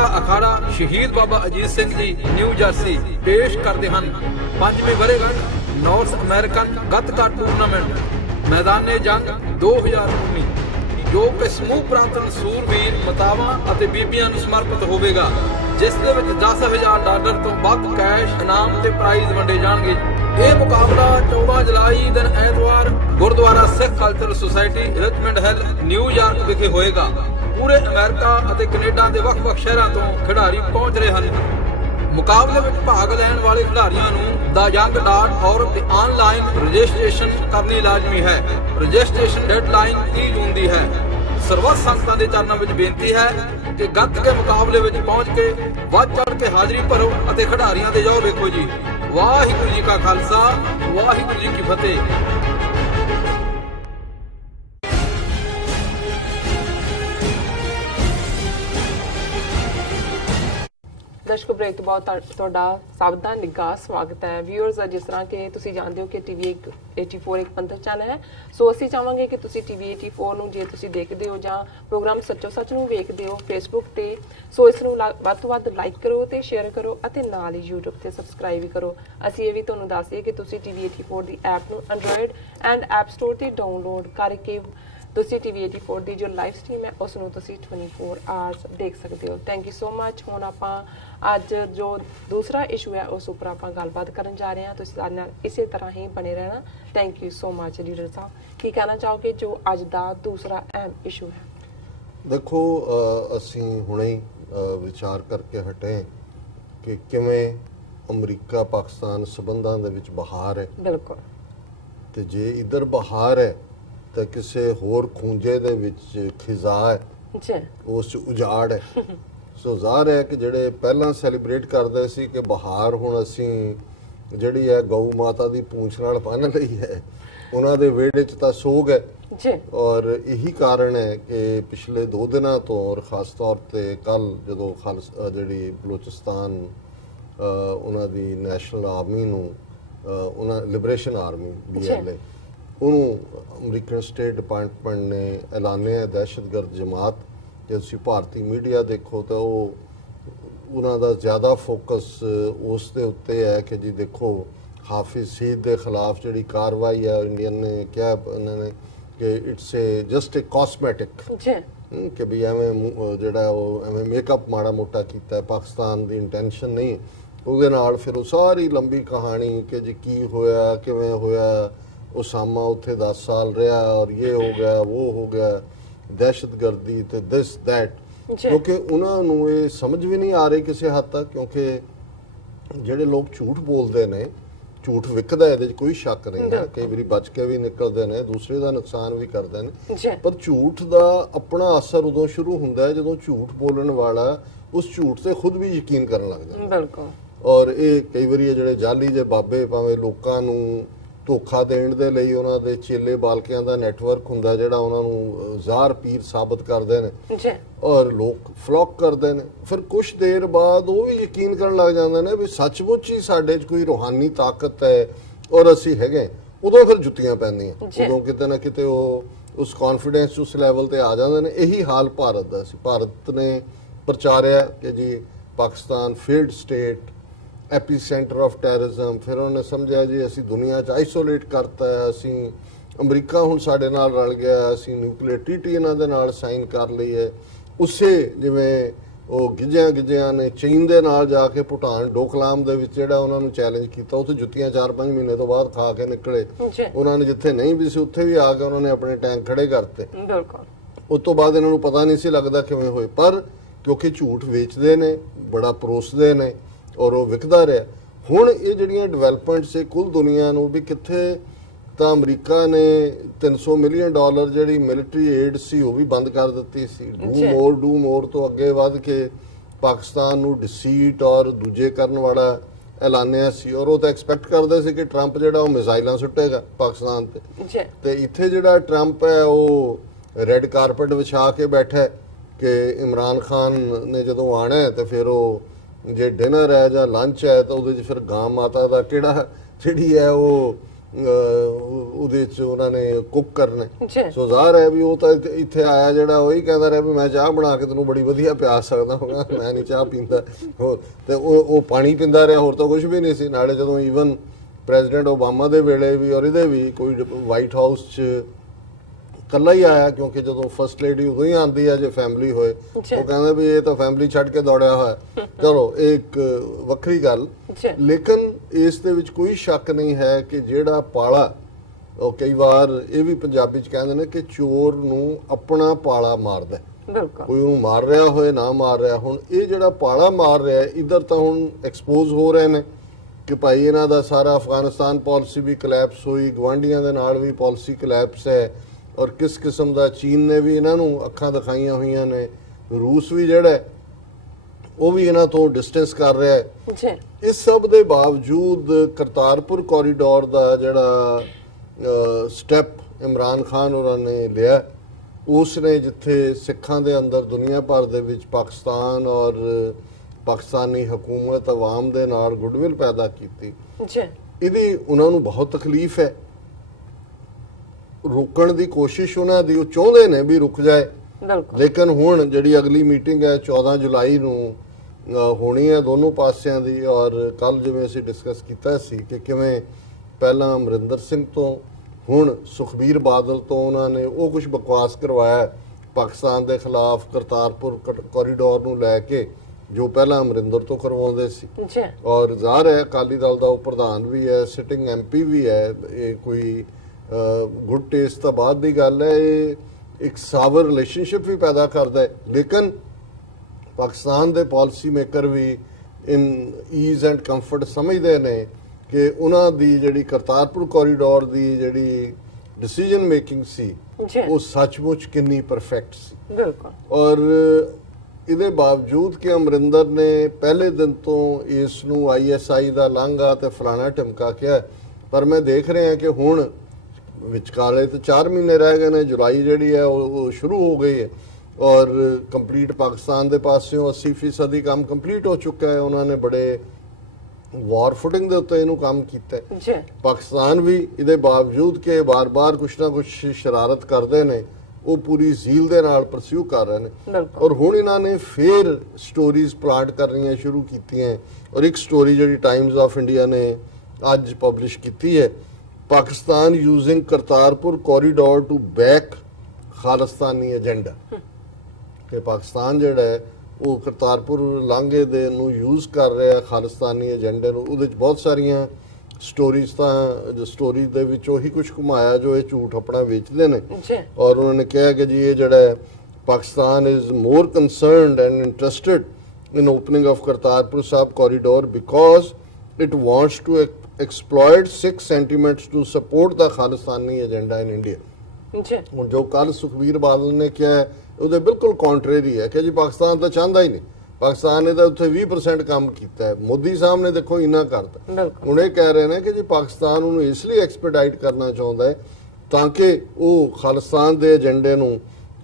ਮਹਿੰਗਾ ਅਖਾੜਾ ਸ਼ਹੀਦ ਬਾਬਾ ਅਜੀਤ ਸਿੰਘ ਜੀ ਨਿਊ ਜਰਸੀ ਪੇਸ਼ ਕਰਦੇ ਹਨ 5ਵੀਂ ਵਰ੍ਹੇਗੰਢ ਨਾਰਥ ਅਮਰੀਕਨ ਗੱਤਕਾ ਟੂਰਨਾਮੈਂਟ ਮੈਦਾਨੇ ਜੰਗ 2019 ਜੋ ਕਿ ਸਮੂਹ ਪ੍ਰਾਂਤਨ ਸੂਰਬੀਰ ਮਤਾਵਾਂ ਅਤੇ ਬੀਬੀਆਂ ਨੂੰ ਸਮਰਪਿਤ ਹੋਵੇਗਾ, ਜਿਸ ਦੇ ਵਿੱਚ $10,000 ਤੋਂ ਵੱਧ ਕੈਸ਼ ਇਨਾਮ ਤੇ ਪ੍ਰਾਈਜ਼ ਵੰਡੇ ਜਾਣਗੇ। ਇਹ ਮੁਕਾਬਲਾ 14 ਜੁਲਾਈ ਦਿਨ ਐਤਵਾਰ Gurdwara Sikh cultural society Richmond Hill New York ਵਿਖੇ ਹੋਏਗਾ। ਪੂਰੇ ਅਮਰੀਕਾ ਅਤੇ ਕੈਨੇਡਾ ਦੇ ਵੱਖ-ਵੱਖ ਸ਼ਹਿਰਾਂ ਤੋਂ ਖਿਡਾਰੀ ਪਹੁੰਚ ਰਹੇ ਹਨ। ਮੁਕਾਬਲੇ ਵਿੱਚ ਭਾਗ ਲੈਣ ਵਾਲੇ ਖਿਡਾਰੀਆਂ ਨੂੰ theyoung.org ਤੇ ਆਨਲਾਈਨ ਰਜਿਸਟ੍ਰੇਸ਼ਨ ਕਰਨੀ ਲਾਜ਼ਮੀ ਹੈ। ਰਜਿਸਟ੍ਰੇਸ਼ਨ ਡੈਡਲਾਈਨ 30 ਜੂਨ ਦੀ ਹੈ। ਸਰਬੱਤ ਸੰਗਤਾਂ ਦੇ ਚਰਨਾਂ ਵਿੱਚ ਬੇਨਤੀ ਹੈ ਕਿ ਗੱਤਕੇ ਮੁਕਾਬਲੇ ਵਿੱਚ ਪਹੁੰਚ ਕੇ ਵੱਧ ਚੜ੍ਹ ਕੇ ਹਾਜ਼ਰੀ ਭਰੋ ਅਤੇ ਖਿਡਾਰੀਆਂ ਦੇ ਜਾਓ ਵੇਖੋ ਜੀ। ਵਾਹਿਗੁਰੂ ਜੀ ਕਾ ਖਾਲਸਾ, ਵਾਹਿਗੁਰੂ ਜੀ ਕੀ ਫਤਿਹ। ਦਰਸ਼ਕੋ ਬ੍ਰੇਕ ਤੋਂ ਬਾਅਦ ਤੁਹਾਡਾ ਸਭ ਦਾ ਨਿੱਘਾ ਸਵਾਗਤ ਹੈ। ਵਿਊਅਰਸ, ਜਿਸ ਤਰ੍ਹਾਂ ਕਿ ਤੁਸੀਂ ਜਾਣਦੇ ਹੋ ਕਿ ਟੀਵੀ 84 ਇੱਕ ਪੰਥਕ ਚੈਨਲ ਹੈ, ਸੋ ਅਸੀਂ ਚਾਹਾਂਗੇ ਕਿ ਤੁਸੀਂ ਟੀਵੀ 84 ਨੂੰ ਜੇ ਤੁਸੀਂ ਦੇਖਦੇ ਹੋ ਜਾਂ ਪ੍ਰੋਗਰਾਮ ਸੱਚੋ ਸੱਚ ਨੂੰ ਵੇਖਦੇ ਹੋ ਫੇਸਬੁੱਕ ਤੇ, ਸੋ ਇਸ ਨੂੰ ਵੱਧ ਤੋਂ ਵੱਧ ਲਾਈਕ ਕਰੋ ਤੇ ਸ਼ੇਅਰ ਕਰੋ ਅਤੇ ਨਾਲ ਹੀ YouTube ਤੇ ਸਬਸਕ੍ਰਾਈਬ ਵੀ ਕਰੋ। ਅਸੀਂ ਇਹ ਵੀ ਤੁਹਾਨੂੰ ਦੱਸ ਦਈਏ ਕਿ ਤੁਸੀਂ ਟੀਵੀ 84 ਦੀ ਐਪ ਨੂੰ ਐਂਡਰੋਇਡ ਐਂਡ ਐਪ ਸਟੋਰ ਤੇ ਡਾਊਨਲੋਡ ਕਰਕੇ ਤੁਸੀਂ ਟੀਵੀ 84 ਦੀ ਜੋ ਲਾਈਵ ਸਟ੍ਰੀਮ ਹੈ ਉਸ ਨੂੰ ਤੁਸੀਂ 24 ਆਵਰਸ ਦੇਖ ਸਕਦੇ ਹੋ। Thank you so much. ਹੁਣ ਆਪਾਂ ਅੱਜ ਜੋ ਦੂਸਰਾ ਇਸ਼ੂ ਹੈ ਉਸ ਉੱਪਰ ਆਪਾਂ ਗੱਲਬਾਤ ਕਰਨ ਜਾ ਰਹੇ ਹਾਂ। ਤੁਸੀਂ ਸਾਡੇ ਨਾਲ ਇਸੇ ਤਰ੍ਹਾਂ ਹੀ ਬਣੇ ਰਹਿਣਾ। Thank you so much leader ਸਾਹਿਬ। ਕੀ ਕਹਿਣਾ ਚਾਹੋਗੇ ਜੋ ਅੱਜ ਦਾ ਦੂਸਰਾ ਅਹਿਮ ਇਸ਼ੂ ਹੈ? ਦੇਖੋ, ਅਸੀਂ ਹੁਣੇ ਹੀ ਵਿਚਾਰ ਕਰਕੇ ਹਟੇ ਕਿ ਕਿਵੇਂ ਅਮਰੀਕਾ ਪਾਕਿਸਤਾਨ ਸਬੰਧਾਂ ਦੇ ਵਿੱਚ ਬਹਾਰ ਹੈ। ਬਿਲਕੁਲ। ਤੇ ਜੇ ਇੱਧਰ ਬਹਾਰ ਹੈ ਤਾਂ ਕਿਸੇ ਹੋਰ ਖੂੰਜੇ ਦੇ ਵਿੱਚ ਖਿਜ਼ਾ ਹੈ ਜੀ, ਉਸ 'ਚ ਉਜਾੜ ਹੈ। ਸੋ ਜ਼ਾਹਰ ਹੈ ਕਿ ਜਿਹੜੇ ਪਹਿਲਾਂ ਸੈਲੀਬ੍ਰੇਟ ਕਰਦੇ ਸੀ ਕਿ ਬਹਾਰ ਹੁਣ ਅਸੀਂ ਜਿਹੜੀ ਹੈ ਗਊ ਮਾਤਾ ਦੀ ਪੂੰਛ ਨਾਲ ਬੰਨ੍ਹ ਲਈ ਹੈ, ਉਹਨਾਂ ਦੇ ਵਿਹੜੇ 'ਚ ਤਾਂ ਸੋਗ ਹੈ ਜੀ। ਔਰ ਇਹੀ ਕਾਰਨ ਹੈ ਕਿ ਪਿਛਲੇ 2 ਦਿਨਾਂ ਤੋਂ ਔਰ ਖਾਸ ਤੌਰ ਤੇ ਕੱਲ ਜਦੋਂ ਜਿਹੜੀ ਬਲੋਚਿਸਤਾਨ ਉਹਨਾਂ ਦੀ ਨੈਸ਼ਨਲ ਆਰਮੀ ਨੂੰ ਉਹਨਾਂ ਲਿਬਰੇਸ਼ਨ ਆਰਮੀ BLA ਉਹਨੂੰ ਅਮਰੀਕਨ ਸਟੇਟ ਡਿਪਾਰਟਮੈਂਟ ਨੇ ਐਲਾਨਿਆ ਦਹਿਸ਼ਤਗਰਦ ਜਮਾਤ। ਜੇ ਤੁਸੀਂ ਭਾਰਤੀ ਮੀਡੀਆ ਦੇਖੋ ਤਾਂ ਉਹਨਾਂ ਦਾ ਜ਼ਿਆਦਾ ਫੋਕਸ ਉਸ ਦੇ ਉੱਤੇ ਹੈ ਕਿ ਜੀ ਦੇਖੋ ਹਾਫਿਜ਼ ਸਈਦ ਦੇ ਖਿਲਾਫ ਜਿਹੜੀ ਕਾਰਵਾਈ ਹੈ ਇੰਡੀਅਨ ਨੇ ਕਿਹਾ ਉਹਨਾਂ ਨੇ ਕਿ ਇਟਸ ਜਸਟ ਏ ਕਾਸਮੈਟਿਕ ਕਿ ਵੀ ਐਵੇਂ ਜਿਹੜਾ ਉਹ ਐਵੇਂ ਮੇਕਅਪ ਮਾੜਾ ਮੋਟਾ ਕੀਤਾ, ਪਾਕਿਸਤਾਨ ਦੀ ਇੰਟੈਂਸ਼ਨ ਨਹੀਂ। ਉਹਦੇ ਨਾਲ ਫਿਰ ਉਹ ਸਾਰੀ ਲੰਬੀ ਕਹਾਣੀ ਕਿ ਜੀ ਕੀ ਹੋਇਆ, ਕਿਵੇਂ ਹੋਇਆ, ਉਸਾਮਾ ਉੱਥੇ 10 ਸਾਲ ਰਿਹਾ ਔਰ ਇਹ ਹੋ ਗਿਆ ਉਹ ਹੋ ਗਿਆ, ਦਹਿਸ਼ਤਗਰਦੀ ਤੇ ਦਿਸ ਦੈਟ, ਕਿਉਂਕਿ ਉਹਨਾਂ ਨੂੰ ਇਹ ਸਮਝ ਵੀ ਨਹੀਂ ਆ ਰਹੀ ਕਿਸੇ ਹੱਦ ਤੱਕ। ਕਿਉਂਕਿ ਜਿਹੜੇ ਲੋਕ ਝੂਠ ਬੋਲਦੇ ਨੇ, ਝੂਠ ਵਿਕਦਾ, ਇਹਦੇ 'ਚ ਕੋਈ ਸ਼ੱਕ ਨਹੀਂ ਹੈ। ਕਈ ਵਾਰੀ ਬਚ ਕੇ ਵੀ ਨਿਕਲਦੇ ਨੇ, ਦੂਸਰੇ ਦਾ ਨੁਕਸਾਨ ਵੀ ਕਰਦੇ ਨੇ, ਪਰ ਝੂਠ ਦਾ ਆਪਣਾ ਅਸਰ ਉਦੋਂ ਸ਼ੁਰੂ ਹੁੰਦਾ ਹੈ ਜਦੋਂ ਝੂਠ ਬੋਲਣ ਵਾਲਾ ਉਸ ਝੂਠ ਤੇ ਖੁਦ ਵੀ ਯਕੀਨ ਕਰਨ ਲੱਗ ਜਾਂਦਾ। ਬਿਲਕੁਲ। ਔਰ ਇਹ ਕਈ ਵਾਰੀ ਇਹ ਜਿਹੜੇ ਜਾਲੀ ਜੇ ਬਾਬੇ ਭਾਵੇਂ ਲੋਕਾਂ ਨੂੰ ਧੋਖਾ ਦੇਣ ਦੇ ਲਈ ਉਹਨਾਂ ਦੇ ਚੇਲੇ ਬਾਲਕਿਆਂ ਦਾ ਨੈਟਵਰਕ ਹੁੰਦਾ ਜਿਹੜਾ ਉਹਨਾਂ ਨੂੰ ਜ਼ਾਹਰ ਪੀਰ ਸਾਬਤ ਕਰਦੇ ਨੇ ਔਰ ਲੋਕ ਫਲੌਕ ਕਰਦੇ ਨੇ, ਫਿਰ ਕੁਛ ਦੇਰ ਬਾਅਦ ਉਹ ਵੀ ਯਕੀਨ ਕਰਨ ਲੱਗ ਜਾਂਦੇ ਨੇ ਵੀ ਸੱਚਮੁੱਚ ਹੀ ਸਾਡੇ 'ਚ ਕੋਈ ਰੂਹਾਨੀ ਤਾਕਤ ਹੈ ਔਰ ਅਸੀਂ ਹੈਗੇ। ਉਦੋਂ ਫਿਰ ਜੁੱਤੀਆਂ ਪੈਂਦੀਆਂ, ਉਦੋਂ ਕਿਤੇ ਨਾ ਕਿਤੇ ਉਹ ਉਸ ਕੌਨਫੀਡੈਂਸ ਉਸ ਲੈਵਲ ਤੇ ਆ ਜਾਂਦੇ ਨੇ। ਇਹੀ ਹਾਲ ਭਾਰਤ ਦਾ ਸੀ। ਭਾਰਤ ਨੇ ਪ੍ਰਚਾਰਿਆ ਕਿ ਜੀ Pakistan failed state, Appy centre of terrorism. ਫਿਰ ਉਹਨੇ ਸਮਝਿਆ ਜੀ ਅਸੀਂ ਦੁਨੀਆ 'ਚ ਆਈਸੋਲੇਟ ਕਰਤਾ ਹੈ, ਅਸੀਂ ਅਮਰੀਕਾ ਹੁਣ ਸਾਡੇ ਨਾਲ ਰਲ ਗਿਆ, ਅਸੀਂ ਨਿਊਕਲੀਅਰ ਟ੍ਰੀਟੀ ਇਹਨਾਂ ਦੇ ਨਾਲ ਸਾਈਨ ਕਰ ਲਈ ਹੈ। ਉਸੇ ਜਿਵੇਂ ਉਹ ਗਿੱਜਿਆਂ ਨੇ ਚੀਨ ਦੇ ਨਾਲ ਜਾ ਕੇ ਭੂਟਾਨ ਡੋਕਲਾਮ ਦੇ ਵਿੱਚ ਜਿਹੜਾ ਉਹਨਾਂ ਨੂੰ ਚੈਲੰਜ ਕੀਤਾ, ਉੱਥੇ ਜੁੱਤੀਆਂ 4-5 ਮਹੀਨੇ ਤੋਂ ਬਾਅਦ ਖਾ ਕੇ ਨਿਕਲੇ। ਉਹਨਾਂ ਨੇ ਜਿੱਥੇ ਨਹੀਂ ਵੀ ਸੀ ਉੱਥੇ ਵੀ ਆ ਕੇ ਉਹਨਾਂ ਨੇ ਆਪਣੇ ਟੈਂਕ ਖੜੇ ਕਰਤੇ। ਉਸ ਤੋਂ ਬਾਅਦ ਇਹਨਾਂ ਨੂੰ ਪਤਾ ਨਹੀਂ ਸੀ ਲੱਗਦਾ ਕਿਵੇਂ ਹੋਏ, ਪਰ ਕਿਉਂਕਿ ਝੂਠ ਵੇਚਦੇ ਨੇ, ਬੜਾ ਪਰੋਸਦੇ ਨੇ ਔਰ ਉਹ ਵਿਕਦਾ ਰਿਹਾ। ਹੁਣ ਇਹ ਜਿਹੜੀਆਂ ਡਿਵੈਲਪਮੈਂਟਸ ਹੈ ਕੁੱਲ ਦੁਨੀਆ ਨੂੰ ਵੀ ਕਿੱਥੇ ਤਾਂ ਅਮਰੀਕਾ ਨੇ $300 ਮਿਲੀਅਨ ਜਿਹੜੀ ਮਿਲਟਰੀ ਏਡ ਸੀ ਉਹ ਵੀ ਬੰਦ ਕਰ ਦਿੱਤੀ ਸੀ। ਡੂ ਮੋਰ ਤੋਂ ਅੱਗੇ ਵੱਧ ਕੇ ਪਾਕਿਸਤਾਨ ਨੂੰ ਡਿਸੀਟ ਔਰ ਦੂਜੇ ਕਰਨ ਵਾਲਾ ਐਲਾਨਿਆ ਸੀ ਔਰ ਉਹ ਤਾਂ ਐਕਸਪੈਕਟ ਕਰਦੇ ਸੀ ਕਿ ਟਰੰਪ ਜਿਹੜਾ ਉਹ ਮਿਜ਼ਾਈਲਾਂ ਸੁੱਟੇਗਾ ਪਾਕਿਸਤਾਨ ਤੇ ਇੱਥੇ ਜਿਹੜਾ ਟਰੰਪ ਹੈ ਉਹ ਰੈੱਡ ਕਾਰਪਟ ਵਿਛਾ ਕੇ ਬੈਠਾ ਕਿ ਇਮਰਾਨ ਖਾਨ ਨੇ ਜਦੋਂ ਆਣਾ ਤੇ ਫਿਰ ਉਹ ਜੇ ਡਿਨਰ ਹੈ ਜਾਂ ਲੰਚ ਹੈ ਤਾਂ ਉਹਦੇ 'ਚ ਫਿਰ ਗਾਂ ਮਾਤਾ ਦਾ ਕਿਹੜਾ ਜਿਹੜੀ ਹੈ ਉਹ ਉਹਦੇ ਚ ਉਹਨਾਂ ਨੇ ਕੁੱਕ ਕਰਨੇ। ਸੋ ਜ਼ਾਹਰ ਹੈ ਵੀ ਉਹ ਤਾਂ ਇੱਥੇ ਆਇਆ ਜਿਹੜਾ ਉਹੀ ਕਹਿੰਦਾ ਰਿਹਾ ਵੀ ਮੈਂ ਚਾਹ ਬਣਾ ਕੇ ਤੈਨੂੰ ਬੜੀ ਵਧੀਆ ਪਿਆ ਸਕਦਾ ਹੋਗਾ, ਮੈਂ ਨਹੀਂ ਚਾਹ ਪੀਂਦਾ ਹੋਰ, ਤੇ ਉਹ ਪਾਣੀ ਪੀਂਦਾ ਰਿਹਾ, ਹੋਰ ਤਾਂ ਕੁਝ ਵੀ ਨਹੀਂ ਸੀ। ਨਾਲੇ ਜਦੋਂ ਈਵਨ ਪ੍ਰੈਜ਼ੀਡੈਂਟ ਓਬਾਮਾ ਦੇ ਵੇਲੇ ਵੀ ਔਰ ਇਹਦੇ ਵੀ ਕੋਈ ਵਾਈਟ ਹਾਊਸ 'ਚ ਇਕੱਲਾ ਹੀ ਆਇਆ, ਕਿਉਂਕਿ ਜਦੋਂ ਫਸਟ ਲੇਡੀ ਉਦੋਂ ਹੀ ਆਉਂਦੀ ਹੈ ਜੇ ਫੈਮਿਲੀ ਹੋਏ, ਉਹ ਕਹਿੰਦੇ ਵੀ ਇਹ ਤਾਂ ਫੈਮਿਲੀ ਛੱਡ ਕੇ ਦੌੜਿਆ ਹੋਇਆ। ਚਲੋ ਇਹ ਇੱਕ ਵੱਖਰੀ ਗੱਲ, ਲੇਕਿਨ ਇਸ ਦੇ ਵਿੱਚ ਕੋਈ ਸ਼ੱਕ ਨਹੀਂ ਹੈ ਕਿ ਜਿਹੜਾ ਪਾਲਾ, ਉਹ ਕਈ ਵਾਰ ਇਹ ਵੀ ਪੰਜਾਬੀ 'ਚ ਕਹਿੰਦੇ ਨੇ ਕਿ ਚੋਰ ਨੂੰ ਆਪਣਾ ਪਾਲਾ ਮਾਰਦਾ, ਕੋਈ ਉਹਨੂੰ ਮਾਰ ਰਿਹਾ ਹੋਏ ਨਾ ਮਾਰ ਰਿਹਾ। ਹੁਣ ਇਹ ਜਿਹੜਾ ਪਾਲਾ ਮਾਰ ਰਿਹਾ ਇੱਧਰ ਤਾਂ ਹੁਣ ਐਕਸਪੋਜ਼ ਹੋ ਰਹੇ ਨੇ ਕਿ ਭਾਈ ਇਹਨਾਂ ਦਾ ਸਾਰਾ ਅਫਗਾਨਿਸਤਾਨ ਪਾਲਿਸੀ ਵੀ ਕਲੈਪਸ ਹੋਈ, ਗਵਾਂਢੀਆਂ ਦੇ ਨਾਲ ਵੀ ਪਾਲਿਸੀ ਕਲੈਪਸ ਹੈ, ਔਰ ਕਿਸ ਕਿਸਮ ਦਾ ਚੀਨ ਨੇ ਵੀ ਇਹਨਾਂ ਨੂੰ ਅੱਖਾਂ ਦਿਖਾਈਆਂ ਹੋਈਆਂ ਨੇ, ਰੂਸ ਵੀ ਜਿਹੜਾ ਉਹ ਵੀ ਇਹਨਾਂ ਤੋਂ ਡਿਸਟੈਂਸ ਕਰ ਰਿਹਾ ਹੈ। ਇਸ ਸਭ ਦੇ ਬਾਵਜੂਦ ਕਰਤਾਰਪੁਰ ਕੋਰੀਡੋਰ ਦਾ ਜਿਹੜਾ ਸਟੈਪ ਇਮਰਾਨ ਖਾਨ ਹੋਰਾਂ ਨੇ ਲਿਆ, ਉਸ ਨੇ ਜਿੱਥੇ ਸਿੱਖਾਂ ਦੇ ਅੰਦਰ ਦੁਨੀਆ ਭਰ ਦੇ ਵਿੱਚ ਪਾਕਿਸਤਾਨ ਔਰ ਪਾਕਿਸਤਾਨੀ ਹਕੂਮਤ ਆਵਾਮ ਦੇ ਨਾਲ ਗੁੱਡਵਿਲ ਪੈਦਾ ਕੀਤੀ, ਇਹਦੀ ਉਹਨਾਂ ਨੂੰ ਬਹੁਤ ਤਕਲੀਫ ਹੈ। ਰੋਕਣ ਦੀ ਕੋਸ਼ਿਸ਼ ਉਹਨਾਂ ਦੀ, ਉਹ ਚਾਹੁੰਦੇ ਨੇ ਵੀ ਰੁਕ ਜਾਏ, ਲੇਕਿਨ ਹੁਣ ਜਿਹੜੀ ਅਗਲੀ ਮੀਟਿੰਗ ਹੈ 14 ਜੁਲਾਈ ਨੂੰ ਹੋਣੀ ਹੈ ਦੋਨੋਂ ਪਾਸਿਆਂ ਦੀ। ਔਰ ਕੱਲ ਜਿਵੇਂ ਅਸੀਂ ਡਿਸਕਸ ਕੀਤਾ ਸੀ ਕਿ ਕਿਵੇਂ ਪਹਿਲਾਂ ਅਮਰਿੰਦਰ ਸਿੰਘ ਤੋਂ, ਹੁਣ ਸੁਖਬੀਰ ਬਾਦਲ ਤੋਂ ਉਹਨਾਂ ਨੇ ਉਹ ਕੁਝ ਬਕਵਾਸ ਕਰਵਾਇਆ ਪਾਕਿਸਤਾਨ ਦੇ ਖਿਲਾਫ ਕਰਤਾਰਪੁਰ ਕੋਰੀਡੋਰ ਨੂੰ ਲੈ ਕੇ, ਜੋ ਪਹਿਲਾਂ ਅਮਰਿੰਦਰ ਤੋਂ ਕਰਵਾਉਂਦੇ ਸੀ। ਔਰ ਜ਼ਾਹਰ ਹੈ ਅਕਾਲੀ ਦਲ ਦਾ ਉਹ ਪ੍ਰਧਾਨ ਵੀ ਹੈ, ਸਿਟਿੰਗ MP ਵੀ ਹੈ, ਇਹ ਕੋਈ ਗੁੱਡ ਟੇਸਟ ਤਾਂ ਬਾਅਦ ਦੀ ਗੱਲ ਹੈ, ਇਹ ਇੱਕ ਸਾਵਰ ਰਿਲੇਸ਼ਨਸ਼ਿਪ ਵੀ ਪੈਦਾ ਕਰਦਾ ਹੈ। ਲੇਕਿਨ ਪਾਕਿਸਤਾਨ ਦੇ ਪਾਲਿਸੀ ਮੇਕਰ ਵੀ ਇਨ ਈਜ਼ ਐਂਡ ਕੰਫਰਟ ਸਮਝਦੇ ਨੇ ਕਿ ਉਹਨਾਂ ਦੀ ਜਿਹੜੀ ਕਰਤਾਰਪੁਰ ਕੋਰੀਡੋਰ ਦੀ ਜਿਹੜੀ ਡਿਸੀਜਨ ਮੇਕਿੰਗ ਸੀ ਉਹ ਸੱਚਮੁੱਚ ਕਿੰਨੀ ਪਰਫੈਕਟ ਸੀ। ਔਰ ਇਹਦੇ ਬਾਵਜੂਦ ਕਿ ਅਮਰਿੰਦਰ ਨੇ ਪਹਿਲੇ ਦਿਨ ਤੋਂ ਇਸ ਨੂੰ ISI ਦਾ ਲਾਂਘਾ ਤੇ ਫਲਾਣਾ ਢਮਕਾ ਕਿਹਾ, ਪਰ ਮੈਂ ਦੇਖ ਰਿਹਾ ਕਿ ਹੁਣ ਵਿਚਕਾਲੇ ਤੇ 4 ਮਹੀਨੇ ਰਹਿ ਗਏ ਨੇ, ਜੁਲਾਈ ਜਿਹੜੀ ਹੈ ਉਹ ਸ਼ੁਰੂ ਹੋ ਗਈ ਹੈ ਔਰ ਕੰਪਲੀਟ ਪਾਕਿਸਤਾਨ ਦੇ ਪਾਸਿਓਂ 80% ਕੰਮ ਕੰਪਲੀਟ ਹੋ ਚੁੱਕਾ ਹੈ। ਉਹਨਾਂ ਨੇ ਬੜੇ ਵਾਰ ਫੁਟਿੰਗ ਦੇ ਉੱਤੇ ਇਹਨੂੰ ਕੰਮ ਕੀਤਾ ਹੈ। ਪਾਕਿਸਤਾਨ ਵੀ ਇਹਦੇ ਬਾਵਜੂਦ ਕਿ ਬਾਰ-ਬਾਰ ਕੁਛ ਨਾ ਕੁਛ ਸ਼ਰਾਰਤ ਕਰਦੇ ਨੇ, ਉਹ ਪੂਰੀ ਜ਼ੀਲ ਦੇ ਨਾਲ ਪਰਸਿਊ ਕਰ ਰਹੇ ਨੇ। ਔਰ ਹੁਣ ਇਹਨਾਂ ਨੇ ਫੇਰ ਸਟੋਰੀਜ਼ ਪਲਾਂਟ ਕਰਨੀਆਂ ਸ਼ੁਰੂ ਕੀਤੀਆਂ। ਔਰ ਇੱਕ ਸਟੋਰੀ ਜਿਹੜੀ ਟਾਈਮਜ਼ ਆਫ ਇੰਡੀਆ ਨੇ ਅੱਜ ਪਬਲਿਸ਼ ਕੀਤੀ ਹੈ, Pakistan using Kartarpur corridor to back Khalistani agenda, ਕਿ ਪਾਕਿਸਤਾਨ ਜਿਹੜਾ ਹੈ ਉਹ ਕਰਤਾਰਪੁਰ ਲਾਂਘੇ ਦੇ ਨੂੰ ਯੂਜ਼ ਕਰ ਰਿਹਾ ਖਾਲਿਸਤਾਨੀ ਏਜੰਡੇ ਨੂੰ। ਉਹਦੇ ਵਿੱਚ ਬਹੁਤ ਸਾਰੀਆਂ ਸਟੋਰੀਜ਼ ਤਾਂ ਜੋ ਸਟੋਰੀ ਦੇ ਵਿੱਚ ਉਹੀ ਕੁਝ ਘੁਮਾਇਆ ਜੋ ਇਹ ਝੂਠ ਆਪਣਾ ਵੇਚਦੇ ਨੇ। ਔਰ ਉਹਨਾਂ ਨੇ ਕਿਹਾ ਕਿ ਜੀ ਇਹ ਜਿਹੜਾ Pakistan is more concerned and interested in opening of Kartarpur Sahib corridor because it wants to exploit Sikh sentiments to support the Khalistani agenda in India. ਹੁਣ ਜੋ ਕੱਲ ਸੁਖਬੀਰ ਬਾਦਲ ਨੇ ਕਿਹਾ ਉਹਦੇ ਬਿਲਕੁਲ ਕੰਟਰੇਰੀ ਹੈ ਕਿ ਜੀ ਪਾਕਿਸਤਾਨ ਤਾਂ ਚਾਹੁੰਦਾ ਹੀ ਨਹੀਂ, ਪਾਕਿਸਤਾਨ ਨੇ ਤਾਂ ਉੱਥੇ 20% ਕੰਮ ਕੀਤਾ ਹੈ, ਮੋਦੀ ਸਾਹਿਬ ਨੇ ਦੇਖੋ ਇੰਨਾ ਕਰਤਾ। ਹੁਣ ਇਹ ਕਹਿ ਰਹੇ ਨੇ ਕਿ ਜੀ ਪਾਕਿਸਤਾਨ ਉਹਨੂੰ ਇਸ ਲਈ ਐਕਸਪੀਡਾਈਟ ਕਰਨਾ ਚਾਹੁੰਦਾ ਹੈ ਤਾਂ ਕਿ ਉਹ ਖਾਲਿਸਤਾਨ ਦੇ ਏਜੰਡੇ ਨੂੰ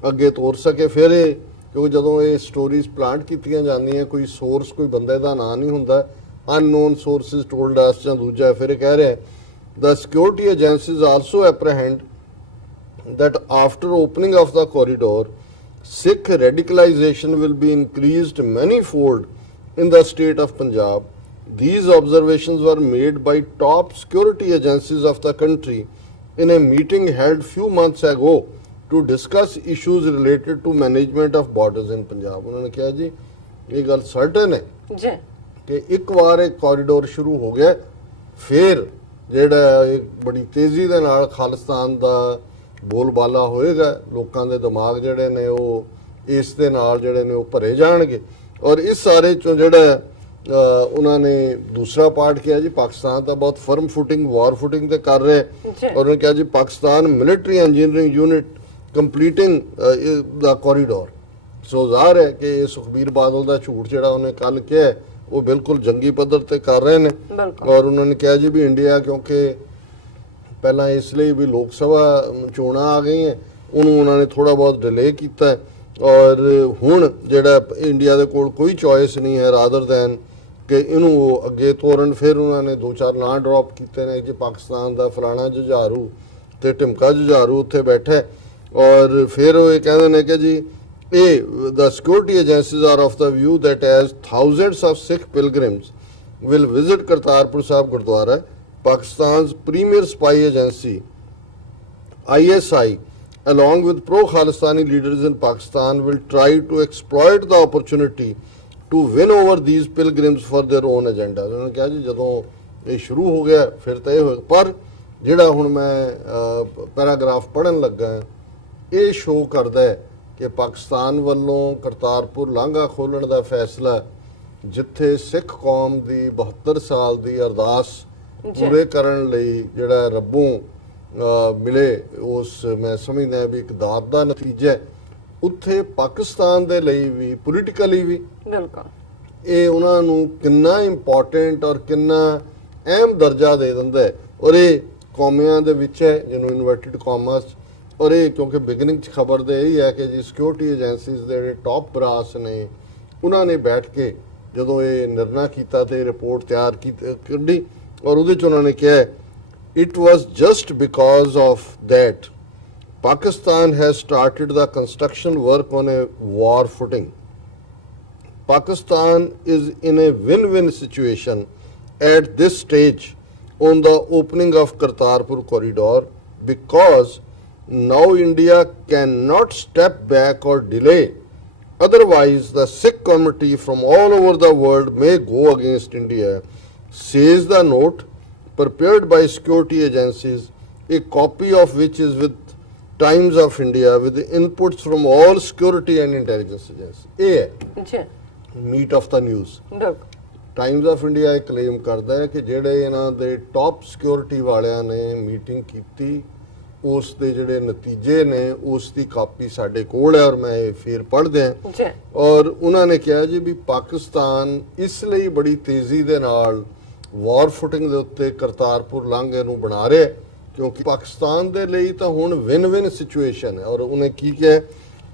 ਅੱਗੇ ਤੋਰ ਸਕੇ। ਫਿਰ ਇਹ ਕਿਉਂਕਿ ਜਦੋਂ ਇਹ ਸਟੋਰੀਜ਼ ਪਲਾਂਟ ਕੀਤੀਆਂ ਜਾਂਦੀਆਂ, ਕੋਈ ਸੋਰਸ ਕੋਈ ਬੰਦੇ ਦਾ ਨਾਂ ਨਹੀਂ ਹੁੰਦਾ, ਅਨਨੋਨ ਸੋਰਸਿਸ ਟੋਲਡ ਅਸ ਜਾਂ ਦੂਜਾ, ਫਿਰ ਇਹ ਕਹਿ ਰਿਹਾ the security agencies also apprehend that after opening of the corridor Sikh radicalization will be increased manifold in the state of Punjab. These observations were made by top security agencies of the country in a meeting held few months ago to discuss issues related to management of borders in Punjab. उन्होंने कहा जी ये गल certain है कि एक बार एक corridor शुरू हो गया, फिर ਜਿਹੜਾ ਇੱਕ ਬੜੀ ਤੇਜ਼ੀ ਦੇ ਨਾਲ ਖਾਲਿਸਤਾਨ ਦਾ ਬੋਲਬਾਲਾ ਹੋਏਗਾ, ਲੋਕਾਂ ਦੇ ਦਿਮਾਗ ਜਿਹੜੇ ਨੇ ਉਹ ਇਸ ਦੇ ਨਾਲ ਜਿਹੜੇ ਨੇ ਉਹ ਭਰੇ ਜਾਣਗੇ। ਔਰ ਇਸ ਸਾਰੇ ਚੋਂ ਜਿਹੜਾ ਉਹਨਾਂ ਨੇ ਦੂਸਰਾ ਪਾਰਟ ਕਿਹਾ ਜੀ ਪਾਕਿਸਤਾਨ ਤਾਂ ਬਹੁਤ ਫਰਮ ਫੁਟਿੰਗ ਵਾਰ ਫੁਟਿੰਗ ਤੇ ਕਰ ਰਿਹਾ। ਔਰ ਉਹਨੇ ਕਿਹਾ ਜੀ Pakistan military engineering unit completing ਦਾ ਕੋਰੀਡੋਰ। ਸੋ ਜ਼ਾਹਰ ਹੈ ਕਿ ਇਹ ਸੁਖਬੀਰ ਬਾਦਲ ਦਾ ਝੂਠ ਜਿਹੜਾ ਉਹਨੇ ਕੱਲ ਕਿਹਾ ਉਹ ਬਿਲਕੁਲ ਜੰਗੀ ਪੱਧਰ ਤੇ ਕਰ ਰਹੇ ਨੇ। ਔਰ ਉਹਨਾਂ ਨੇ ਕਿਹਾ ਜੀ ਵੀ ਇੰਡੀਆ ਕਿਉਂਕਿ ਪਹਿਲਾਂ ਇਸ ਲਈ ਵੀ ਲੋਕ ਸਭਾ ਚੋਣਾਂ ਆ ਗਈਆਂ, ਉਹਨੂੰ ਉਹਨਾਂ ਨੇ ਥੋੜਾ ਬਹੁਤ ਡਿਲੇ ਕੀਤਾ ਔਰ ਹੁਣ ਜਿਹੜਾ ਇੰਡੀਆ ਦੇ ਕੋਲ ਕੋਈ ਚੋਇਸ ਨਹੀਂ ਹੈ ਰਾਦਰ ਦੈਨ ਕਿ ਇਹਨੂੰ ਉਹ ਅੱਗੇ ਤੋਰਨ। ਫਿਰ ਉਹਨਾਂ ਨੇ 2-4 ਨਾਂ ਡ੍ਰੌਪ ਕੀਤੇ ਨੇ ਕਿ ਪਾਕਿਸਤਾਨ ਦਾ ਫਲਾਣਾ ਜੁਝਾਰੂ ਤੇ ਢਿਮਕਾ ਜੁਝਾਰੂ ਉੱਥੇ ਬੈਠਾ। ਔਰ ਫਿਰ ਉਹ ਇਹ ਕਹਿੰਦੇ ਨੇ ਕਿ ਜੀ ਇਹ the security agencies are of the view that as thousands of Sikh pilgrims will visit Kartarpur Sahib Gurdwara, Pakistan's premier spy agency ISI along with pro-Khalistani leaders in Pakistan will try to exploit the opportunity to win over these pilgrims for their own agenda। ਉਹਨਾਂ ਨੇ ਕਿਹਾ ਜੀ ਜਦੋਂ ਇਹ ਸ਼ੁਰੂ ਹੋ ਗਿਆ ਫਿਰ ਤਾਂ ਇਹ ਹੋਇਆ। ਪਰ ਜਿਹੜਾ ਹੁਣ ਮੈਂ ਪੈਰਾਗ੍ਰਾਫ ਪੜ੍ਹਨ ਲੱਗਾ ਇਹ ਸ਼ੋਅ ਕਰਦਾ ਹੈ ਕਿ ਪਾਕਿਸਤਾਨ ਵੱਲੋਂ ਕਰਤਾਰਪੁਰ ਲਾਂਘਾ ਖੋਲ੍ਹਣ ਦਾ ਫੈਸਲਾ ਜਿੱਥੇ ਸਿੱਖ ਕੌਮ ਦੀ 72 ਸਾਲ ਦੀ ਅਰਦਾਸ ਪੂਰੇ ਕਰਨ ਲਈ ਜਿਹੜਾ ਰੱਬੋਂ ਮਿਲੇ ਉਸ ਮੈਂ ਸਮਝਦਾ ਵੀ ਇੱਕ ਦਾਤ ਦਾ ਨਤੀਜਾ ਹੈ, ਉੱਥੇ ਪਾਕਿਸਤਾਨ ਦੇ ਲਈ ਵੀ ਪੋਲੀਟੀਕਲੀ ਵੀ ਬਿਲਕੁਲ ਇਹ ਉਹਨਾਂ ਨੂੰ ਕਿੰਨਾ ਇੰਪੋਰਟੈਂਟ ਔਰ ਕਿੰਨਾ ਅਹਿਮ ਦਰਜਾ ਦੇ ਦਿੰਦਾ ਹੈ। ਔਰ ਇਹ ਕੌਮਿਆਂ ਦੇ ਵਿੱਚ ਹੈ ਜਿਹਨੂੰ ਇਨਵਰਟਿਡ ਕਾਮਰਸ। ਔਰ ਇਹ ਕਿਉਂਕਿ ਬਿਗਨਿੰਗ 'ਚ ਖਬਰ ਦੇ ਇਹੀ ਹੈ ਕਿ ਜੀ ਸਿਕਿਉਰਿਟੀ ਏਜੰਸੀਜ਼ ਦੇ ਜਿਹੜੇ ਟੌਪ ਬਰਾਸ ਨੇ ਉਹਨਾਂ ਨੇ ਬੈਠ ਕੇ ਜਦੋਂ ਇਹ ਨਿਰਣਾ ਕੀਤਾ ਤੇ ਰਿਪੋਰਟ ਤਿਆਰ ਕੱਢੀ ਔਰ ਉਹਦੇ 'ਚ ਉਹਨਾਂ ਨੇ ਕਿਹਾ it was just because of that Pakistan has started the construction work on a war footing. Pakistan is in a win-win situation at this stage on the opening of Kartarpur corridor because now India cannot step back or delay. Otherwise, the Sikh community from all over the world may go against India, says the note prepared by security agencies, a copy of which is with Times of India with the inputs from all security and intelligence agencies. ਜੀ ਮੀਟ of the news. Times of India ਇਹ claim ਕਰਦਾ ਹੈ ਕਿ ਜਿਹੜੇ ਇਹਨਾਂ ਦੇ top security ਵਾਲਿਆਂ ਨੇ ਮੀਟਿੰਗ ਕੀਤੀ ਉਸ ਦੇ ਜਿਹੜੇ ਨਤੀਜੇ ਨੇ ਉਸ ਦੀ ਕਾਪੀ ਸਾਡੇ ਕੋਲ ਹੈ ਔਰ ਮੈਂ ਇਹ ਫੇਰ ਪੜ੍ਹਦਿਆਂ ਔਰ ਉਹਨਾਂ ਨੇ ਕਿਹਾ ਜੀ ਵੀ ਪਾਕਿਸਤਾਨ ਇਸ ਲਈ ਬੜੀ ਤੇਜ਼ੀ ਦੇ ਨਾਲ ਵਾਰ ਫੁਟਿੰਗ ਦੇ ਉੱਤੇ ਕਰਤਾਰਪੁਰ ਲਾਂਘੇ ਨੂੰ ਬਣਾ ਰਿਹਾ ਕਿਉਂਕਿ ਪਾਕਿਸਤਾਨ ਦੇ ਲਈ ਤਾਂ ਹੁਣ ਵਿਨ ਵਿਨ ਸਿਚੁਏਸ਼ਨ ਹੈ। ਔਰ ਉਹਨੇ ਕੀ ਕਿਹਾ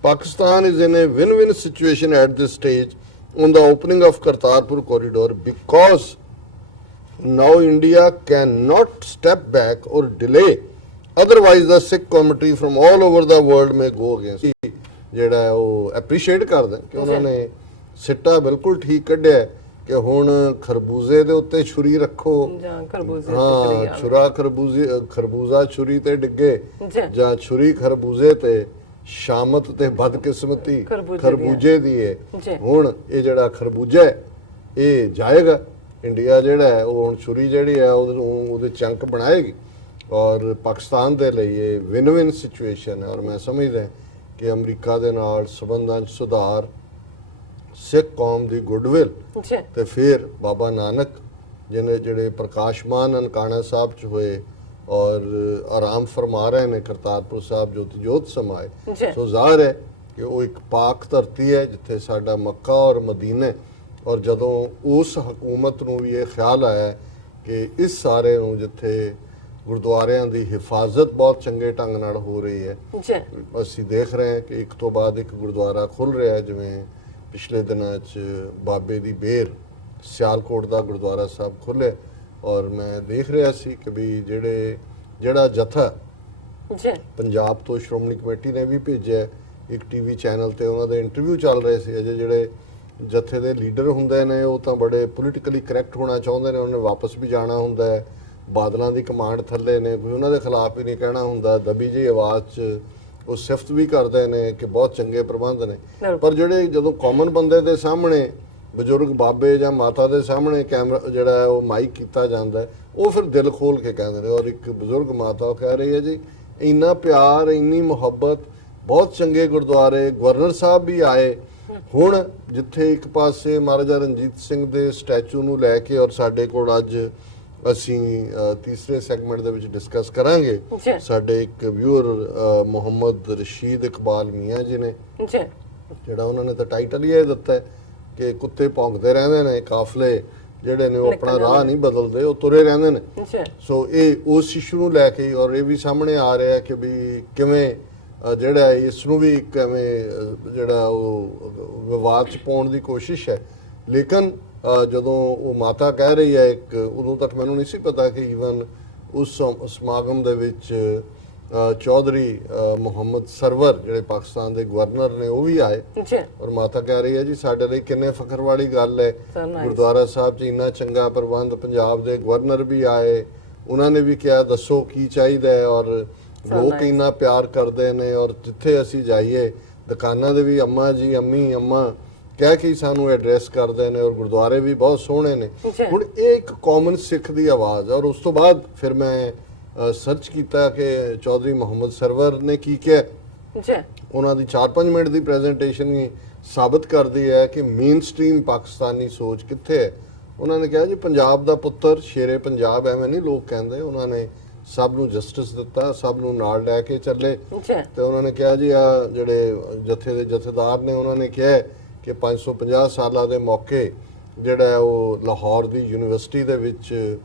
Pakistan is in A win win situation at this stage on the opening of Kartarpur corridor because now India cannot step back or delay, otherwise the Sikh community from all over the world may go against। ਜਿਹੜਾ ਉਹ appreciate ਕਰਦੇ ਕਿ ਉਹਨਾਂ ਨੇ ਸਿੱਟਾ ਬਿਲਕੁਲ ਠੀਕ ਕੱਢਿਆ ਕਿ ਹੁਣ ਖਰਬੂਜ਼ੇ ਦੇ ਉੱਤੇ ਛੁਰੀ ਰੱਖੋ ਜਾਂ ਖਰਬੂਜ਼ੇ ਹਾਂ ਛੁਰਾ ਖਰਬੂਜ਼ਾ ਛੁਰੀ ਤੇ ਡਿੱਗੇ ਜਾਂ ਛੁਰੀ ਖਰਬੂਜ਼ੇ ਤੇ ਸ਼ਾਮਤ ਤੇ ਬਦਕਿਸਮਤੀ ਖਰਬੂਜੇ ਦੀ ਹੈ। ਹੁਣ ਇਹ ਜਿਹੜਾ ਖਰਬੂਜਾ ਹੈ ਇਹ ਜਾਏਗਾ ਇੰਡੀਆ ਜਿਹੜਾ ਹੈ ਉਹ ਹੁਣ ਛੁਰੀ ਜਿਹੜੀ ਹੈ ਉਹਦੇ ਚੰਕ ਬਣਾਏਗੀ ਔਰ ਪਾਕਿਸਤਾਨ ਦੇ ਲਈ ਇਹ ਵਿਨ ਵਿਨ ਸਿਚੁਏਸ਼ਨ ਹੈ। ਔਰ ਮੈਂ ਸਮਝਦਾ ਕਿ ਅਮਰੀਕਾ ਦੇ ਨਾਲ ਸਬੰਧਾਂ 'ਚ ਸੁਧਾਰ ਸਿੱਖ ਕੌਮ ਦੀ ਗੁੱਡਵਿਲ ਤੇ ਫਿਰ ਬਾਬਾ ਨਾਨਕ ਜਿਹਨੇ ਜਿਹੜੇ ਪ੍ਰਕਾਸ਼ਮਾਨ ਨਨਕਾਣਾ ਸਾਹਿਬ 'ਚ ਹੋਏ और आराम फरमा रहे ने करतारपुर साहब जोत समाए। सो ਜ਼ਾਹਰ है कि वो एक पाक धरती है जिथे साडा मक्का और मदीना और जदों उस हकूमत नूं भी ये ख्याल आया कि इस सारे नूं जिथे गुरुद्वारियां दी हिफाजत बहुत चंगे ढंग नाल हो रही है। असीं देख रहे हैं कि एक तो बाद एक गुरुद्वारा खुल रहा है जिवें पिछले दिनां च बाबे दी बेर सियालकोट दा गुरुद्वारा साहब खुले ਔਰ ਮੈਂ ਦੇਖ ਰਿਹਾ ਸੀ ਕਿ ਵੀ ਜਿਹੜਾ ਜਥਾ ਪੰਜਾਬ ਤੋਂ ਸ਼੍ਰੋਮਣੀ ਕਮੇਟੀ ਨੇ ਵੀ ਭੇਜਿਆ ਇੱਕ ਟੀਵੀ ਚੈਨਲ ਤੇ ਉਹਨਾਂ ਦੇ ਇੰਟਰਵਿਊ ਚੱਲ ਰਹੇ ਸੀ। ਅਜੇ ਜਿਹੜੇ ਜਥੇ ਦੇ ਲੀਡਰ ਹੁੰਦੇ ਨੇ ਉਹ ਤਾਂ ਬੜੇ ਪੋਲੀਟੀਕਲੀ ਕਰੈਕਟ ਹੋਣਾ ਚਾਹੁੰਦੇ ਨੇ, ਉਹਨੇ ਵਾਪਸ ਵੀ ਜਾਣਾ ਹੁੰਦਾ ਹੈ, ਬਾਦਲਾਂ ਦੀ ਕਮਾਂਡ ਥੱਲੇ ਨੇ, ਕੋਈ ਉਹਨਾਂ ਦੇ ਖਿਲਾਫ ਹੀ ਨਹੀਂ ਕਹਿਣਾ ਹੁੰਦਾ, ਦਬੀ ਜਿਹੀ ਆਵਾਜ਼ 'ਚ ਉਹ ਸਿਫਤ ਵੀ ਕਰਦੇ ਨੇ ਕਿ ਬਹੁਤ ਚੰਗੇ ਪ੍ਰਬੰਧ ਨੇ। ਪਰ ਜਿਹੜੇ ਜਦੋਂ ਕਾਮਨ ਬੰਦੇ ਦੇ ਸਾਹਮਣੇ ਬਜ਼ੁਰਗ ਬਾਬੇ ਜਾਂ ਮਾਤਾ ਦੇ ਸਾਹਮਣੇ ਕੈਮਰਾ ਜਿਹੜਾ ਉਹ ਮਾਈਕ ਕੀਤਾ ਜਾਂਦਾ ਉਹ ਫਿਰ ਦਿਲ ਖੋਲ ਕੇ ਕਹਿੰਦੇ ਨੇ। ਔਰ ਇੱਕ ਬਜ਼ੁਰਗ ਮਾਤਾ ਉਹ ਕਹਿ ਰਹੀ ਹੈ ਜੀ ਇੰਨਾ ਪਿਆਰ ਇੰਨੀ ਮੁਹੱਬਤ ਬਹੁਤ ਚੰਗੇ ਗੁਰਦੁਆਰੇ ਗਵਰਨਰ ਸਾਹਿਬ ਵੀ ਆਏ। ਹੁਣ ਜਿੱਥੇ ਇੱਕ ਪਾਸੇ ਮਹਾਰਾਜਾ ਰਣਜੀਤ ਸਿੰਘ ਦੇ ਸਟੈਚੂ ਨੂੰ ਲੈ ਕੇ ਔਰ ਸਾਡੇ ਕੋਲ ਅੱਜ ਅਸੀਂ ਤੀਸਰੇ ਸੈਗਮੈਂਟ ਦੇ ਵਿੱਚ ਡਿਸਕਸ ਕਰਾਂਗੇ ਸਾਡੇ ਇੱਕ ਵਿਊਅਰ ਮੁਹੰਮਦ ਰਸ਼ੀਦ ਇਕਬਾਲ ਮੀਆਂ ਜੀ ਨੇ ਜਿਹੜਾ ਉਹਨਾਂ ਨੇ ਤਾਂ ਟਾਈਟਲ ਹੀ ਇਹ ਦਿੱਤਾ ਕਿ ਕੁੱਤੇ ਭੌਂਕਦੇ ਰਹਿੰਦੇ ਨੇ ਕਾਫਲੇ ਜਿਹੜੇ ਨੇ ਉਹ ਆਪਣਾ ਰਾਹ ਨਹੀਂ ਬਦਲਦੇ ਉਹ ਤੁਰੇ ਰਹਿੰਦੇ ਨੇ। ਸੋ ਇਹ ਉਸ ਇਸ਼ੂ ਨੂੰ ਲੈ ਕੇ ਔਰ ਇਹ ਵੀ ਸਾਹਮਣੇ ਆ ਰਿਹਾ ਕਿ ਵੀ ਕਿਵੇਂ ਜਿਹੜਾ ਇਸ ਨੂੰ ਵੀ ਕਿਵੇਂ ਜਿਹੜਾ ਉਹ ਵਿਵਾਦ 'ਚ ਪਾਉਣ ਦੀ ਕੋਸ਼ਿਸ਼ ਹੈ ਲੇਕਿਨ ਜਦੋਂ ਉਹ ਮਾਤਾ ਕਹਿ ਰਹੀ ਹੈ ਇੱਕ, ਉਦੋਂ ਤੱਕ ਮੈਨੂੰ ਨਹੀਂ ਸੀ ਪਤਾ ਕਿ ਈਵਨ ਉਸ ਸਮਾਗਮ ਦੇ ਵਿੱਚ ਚੌਧਰੀ ਮੁਹੰਮਦ ਸਰਵਰ ਜਿਹੜੇ ਪਾਕਿਸਤਾਨ ਦੇ ਗਵਰਨਰ ਨੇ ਉਹ ਵੀ ਆਏ ਜੀ। ਔਰ ਮਾਤਾ ਕਹਿ ਰਹੀ ਹੈ ਜੀ ਸਾਡੇ ਲਈ ਕਿੰਨੇ ਫਖਰ ਵਾਲੀ ਗੱਲ ਹੈ, ਗੁਰਦੁਆਰਾ ਸਾਹਿਬ 'ਚ ਇੰਨਾ ਚੰਗਾ ਪ੍ਰਬੰਧ, ਪੰਜਾਬ ਦੇ ਗਵਰਨਰ ਵੀ ਆਏ, ਉਹਨਾਂ ਨੇ ਵੀ ਕਿਹਾ ਦੱਸੋ ਕੀ ਚਾਹੀਦਾ ਹੈ, ਔਰ ਲੋਕ ਇੰਨਾ ਪਿਆਰ ਕਰਦੇ ਨੇ, ਔਰ ਜਿੱਥੇ ਅਸੀਂ ਜਾਈਏ ਦੁਕਾਨਾਂ ਦੇ ਵੀ ਅੰਮਾ ਜੀ, ਅੰਮੀ, ਅੰਮਾ ਕਹਿ ਕੇ ਸਾਨੂੰ ਐਡਰੈਸ ਕਰਦੇ ਨੇ, ਔਰ ਗੁਰਦੁਆਰੇ ਵੀ ਬਹੁਤ ਸੋਹਣੇ ਨੇ। ਹੁਣ ਇਹ ਇੱਕ ਕਾਮਨ ਸਿੱਖ ਦੀ ਆਵਾਜ਼, ਔਰ ਉਸ ਤੋਂ ਬਾਅਦ ਫਿਰ ਮੈਂ ਸਰਚ ਕੀਤਾ ਕਿ ਚੌਧਰੀ ਮੁਹੰਮਦ ਸਰਵਰ ਨੇ ਕੀ ਕਿਹਾ ਜੀ। ਉਹਨਾਂ ਦੀ 4-5 ਮਿੰਟ ਦੀ ਪ੍ਰੈਜੈਂਟੇਸ਼ਨ ਹੀ ਸਾਬਤ ਕਰਦੀ ਹੈ ਕਿ ਮੇਨ ਸਟ੍ਰੀਮ ਪਾਕਿਸਤਾਨੀ ਸੋਚ ਕਿੱਥੇ ਹੈ। ਉਹਨਾਂ ਨੇ ਕਿਹਾ ਜੀ ਪੰਜਾਬ ਦਾ ਪੁੱਤਰ ਸ਼ੇਰੇ ਪੰਜਾਬ, ਐਵੇਂ ਨਹੀਂ ਲੋਕ ਕਹਿੰਦੇ, ਉਹਨਾਂ ਨੇ ਸਭ ਨੂੰ ਜਸਟਿਸ ਦਿੱਤਾ, ਸਭ ਨੂੰ ਨਾਲ ਲੈ ਕੇ ਚੱਲੇ। ਤੇ ਉਹਨਾਂ ਨੇ ਕਿਹਾ ਜੀ ਆ ਜਿਹੜੇ ਜਥੇ ਦੇ ਜਥੇਦਾਰ ਨੇ ਉਹਨਾਂ ਨੇ ਕਿਹਾ ਕਿ 550 ਸਾਲਾਂ ਦੇ ਮੌਕੇ ਜਿਹੜਾ ਉਹ ਲਾਹੌਰ ਦੀ ਯੂਨੀਵਰਸਿਟੀ ਦੇ ਵਿੱਚ